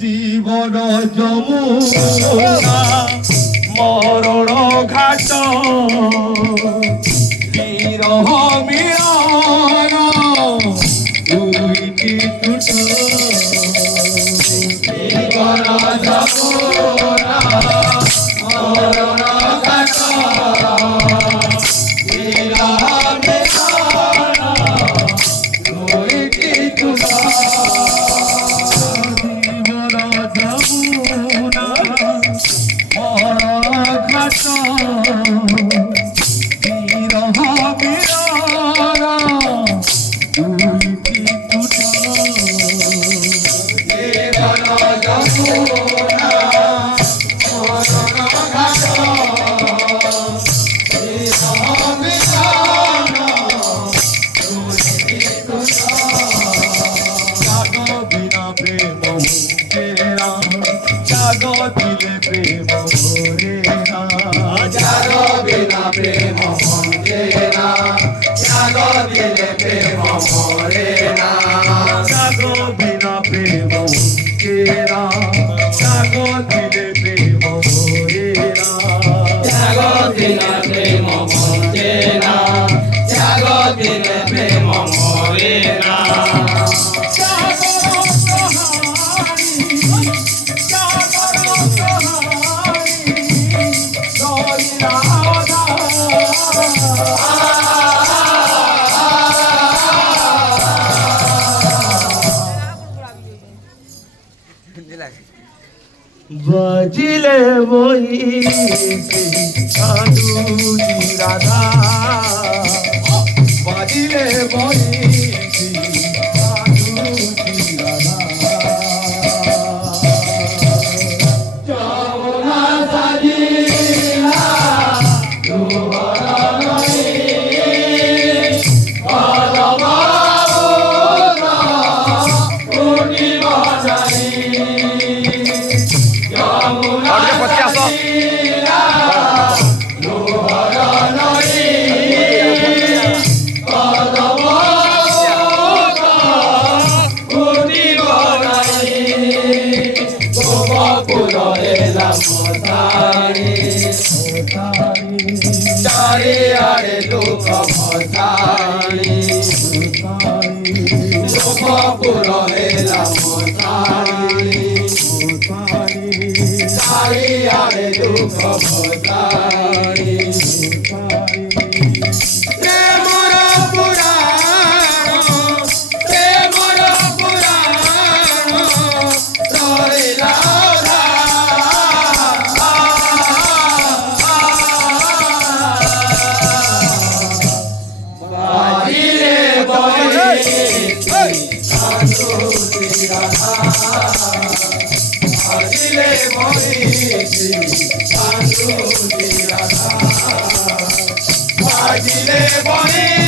জীবন যমুনা মরণ ঘাট বিরহ মিলন দুইটি টুট জীবন যমুনা মরণ ঘাট বিরহ মিলন দুইটি টুট জাগো দিলে প্রেম ভরে না জাগো বিনা প্রেম ভরে না জাগো দিলে প্রেম ভরে না জাগো বিনা প্রেম ভরে না জাগো দিলে প্রেম ভরে না জাগো দিলে প্রেম ভরে না জাগো দিলে প্রেম ভরে না বাজিলে বই সাধু রাধা বাজিলে বই সাধু রাধা যমুনা সাজিলা চারিয়ারে দুঃখ ভসানি দুঃখ পুরে চারিয়ারে দুঃখ ভসানি প্রেমর পুরাণ প্রেমর পুরাণ ধরিলা Bye.